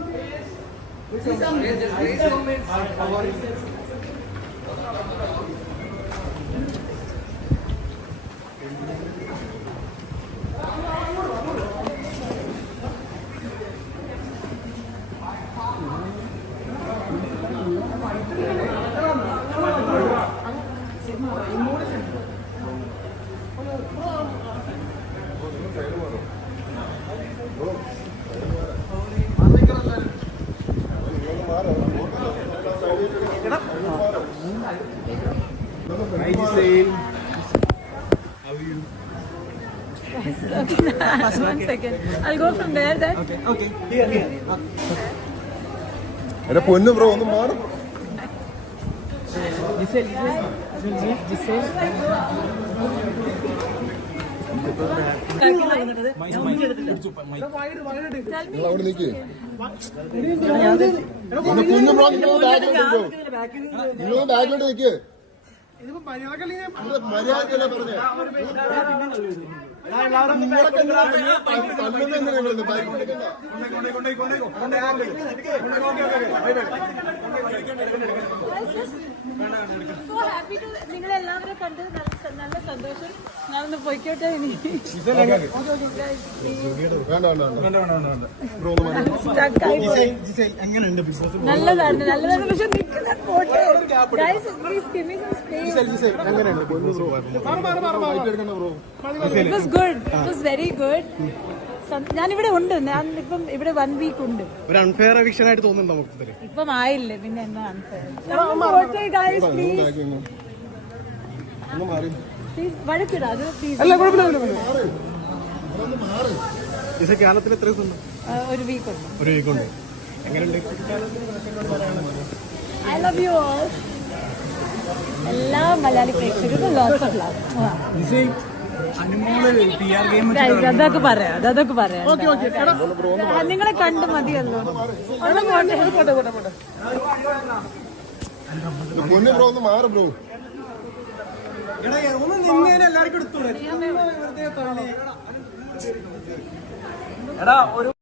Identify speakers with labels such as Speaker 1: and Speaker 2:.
Speaker 1: Please. place. Some place. Some there then.
Speaker 2: എന്റെ പൊന്നു bro ഒന്ന് മാറും നിങ്ങൾ അവിടെ നിൽക്ക് എന്റെ പൊന്നു ബ്രോ നിങ്ങൾ ബാഗിലോട്ട് ബ്രോ നിങ്ങൾ ബാഗിലോട്ട് നിൽക്ക് മര്യാദക്കല്ലേ പറഞ്ഞേ നിങ്ങളൊക്കെ എന്തിനാ തല്ലുന്നത് എന്തിനാ നിങ്ങൾ? ബാഗിലോട്ട്
Speaker 1: കണ്ടത് കണ്ട് നല്ല നല്ല സന്തോഷം. പോയിക്കോട്ടെ. നല്ലതാണ് നല്ലതാണ്. പക്ഷെ നിൽക്കുന്ന പോട്ടെ. ഞാനിവിടെ ഉണ്ട്. ഞാൻ ഇപ്പം ഇവിടെ വൺ വീക്ക് ഉണ്ട്.
Speaker 3: ഒരു അൺഫെയർ ആയിട്ട് തോന്നുന്നുണ്ടോ മൊത്തത്തിൽ?
Speaker 1: ഇപ്പം ആയില്ലേ? പിന്നെ എന്നാ unfair? ഗൈസ്
Speaker 3: കുഴപ്പമില്ല കേരളത്തിൽ എത്ര ദിവസം?
Speaker 1: ഒരു വീക്ക് ഉണ്ട്.
Speaker 3: ഒരു വീക്ക് ഉണ്ട്. എങ്ങനെയുണ്ട്?
Speaker 1: ഐ ലവ് യു ഓൾ എല്ലാ മലയാളി പ്രേക്ഷകർക്കും ലോട്ട്സ് ഓഫ് ലവ് അതൊക്കെ പറയാം അത് അതൊക്കെ പറയാം. ആ, നിങ്ങളെ കണ്ട് മതിയല്ലോ. ഒന്ന് പോട്ടെ.
Speaker 2: പൊന്നു ബ്രോ ഒന്ന് മാറി ബ്രോ.
Speaker 4: എടാ ഒരു